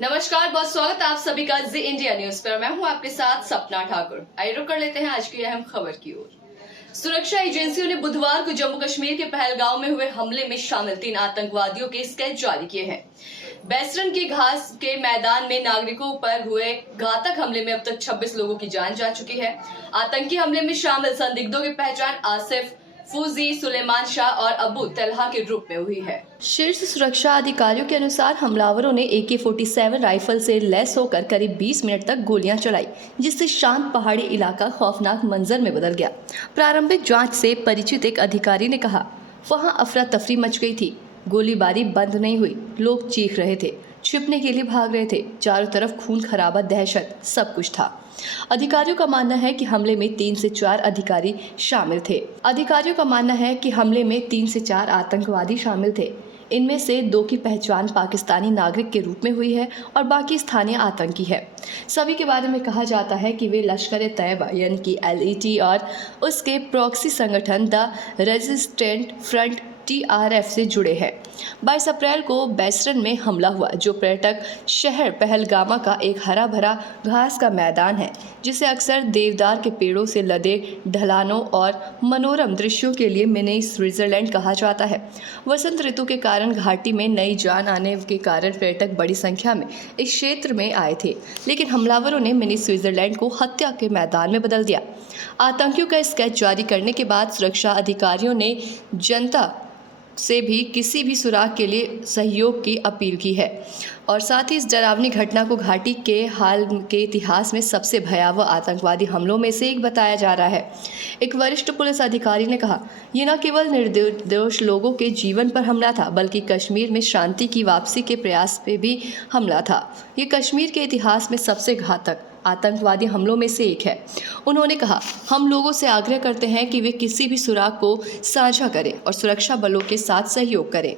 नमस्कार, बहुत स्वागत है आप सभी का जी इंडिया न्यूज पर। मैं हूं आपके साथ सपना ठाकुर। आइए रुक कर लेते हैं आज की अहम खबर की ओर। सुरक्षा एजेंसियों ने बुधवार को जम्मू कश्मीर के पहलगांव में हुए हमले में शामिल 3 आतंकवादियों के स्केच जारी किए हैं। बेसरन की घास के मैदान में नागरिकों पर हुए घातक हमले में अब तक 26 लोगों की जान जा चुकी है। आतंकी हमले में शामिल संदिग्धों की पहचान आसिफ, फूजी, सुलेमान शाह और अबू तलहा के रूप में हुई है। शीर्ष सुरक्षा अधिकारियों के अनुसार हमलावरों ने AK-47 राइफल से लैस होकर करीब 20 मिनट तक गोलियां चलाई, जिससे शांत पहाड़ी इलाका खौफनाक मंजर में बदल गया। प्रारंभिक जांच से परिचित एक अधिकारी ने कहा, वहां अफरा तफरी मच गई थी। गोलीबारी बंद नहीं हुई, लोग चीख रहे थे, छिपने के लिए भाग रहे थे। चारों तरफ खून खराबा, दहशत, सब कुछ था। अधिकारियों का मानना है कि हमले में 3 से 4 अधिकारी शामिल थे। अधिकारियों का मानना है कि हमले में 3 से 4 आतंकवादी शामिल थे। इनमें से 2 की पहचान पाकिस्तानी नागरिक के रूप में हुई है और बाकी स्थानीय आतंकी है। सभी के बारे में कहा जाता है कि वे लश्कर-ए-तैयबा यानी कि LET और उसके प्रॉक्सी संगठन द रेजिस्टेंट फ्रंट TRF से जुड़े हैं। 22 अप्रैल को बेसरन में हमला हुआ, जो पर्यटक शहर पहलगामा का एक हरा भरा घास का मैदान है, जिसे अक्सर देवदार के पेड़ों से लदे ढलानों और मनोरम दृश्यों के लिए मिनी स्विट्जरलैंड कहा जाता है। वसंत ऋतु के कारण घाटी में नई जान आने के कारण पर्यटक बड़ी संख्या में इस क्षेत्र में आए थे, लेकिन हमलावरों ने मिनी स्विट्जरलैंड को हत्या के मैदान में बदल दिया। आतंकियों का स्केच जारी करने के बाद सुरक्षा अधिकारियों ने जनता से भी किसी भी सुराग के लिए सहयोग की अपील की है और साथ ही इस डरावनी घटना को घाटी के हाल के इतिहास में सबसे भयावह आतंकवादी हमलों में से एक बताया जा रहा है। एक वरिष्ठ पुलिस अधिकारी ने कहा, ये न केवल निर्दोष लोगों के जीवन पर हमला था, बल्कि कश्मीर में शांति की वापसी के प्रयास पे भी हमला था। ये कश्मीर के इतिहास में सबसे घातक आतंकवादी हमलों में से एक है। उन्होंने कहा, हम लोगों से आग्रह करते हैं कि वे किसी भी सुराग को साझा करें और सुरक्षा बलों के साथ सहयोग करें।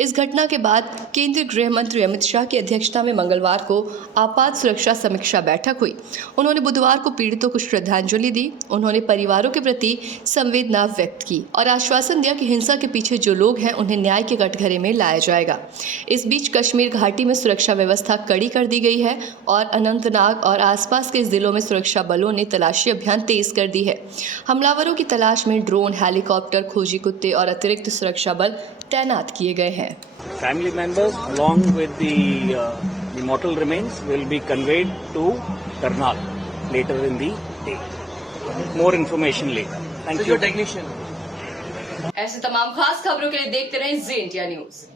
इस घटना के बाद केंद्रीय गृह मंत्री अमित शाह की अध्यक्षता में मंगलवार को आपात सुरक्षा समीक्षा बैठक हुई। उन्होंने बुधवार को पीड़ितों को श्रद्धांजलि दी। उन्होंने परिवारों के प्रति संवेदना व्यक्त की और आश्वासन दिया कि हिंसा के पीछे जो लोग हैं उन्हें न्याय के कटघरे में लाया जाएगा। इस बीच कश्मीर घाटी में सुरक्षा व्यवस्था कड़ी कर दी गई है और अनंतनाग और आसपास के जिलों में सुरक्षा बलों ने तलाशी अभियान तेज कर दी है। हमलावरों की तलाश में ड्रोन, हेलीकॉप्टर, खोजी कुत्ते और अतिरिक्त सुरक्षा बल तैनात किए गए हैं। Family members, along with the mortal remains, will be conveyed to Karnal later in the day. More information later. Thank you. ऐसे तमाम खास खबरों के लिए देखते रहें जी इंडिया न्यूज।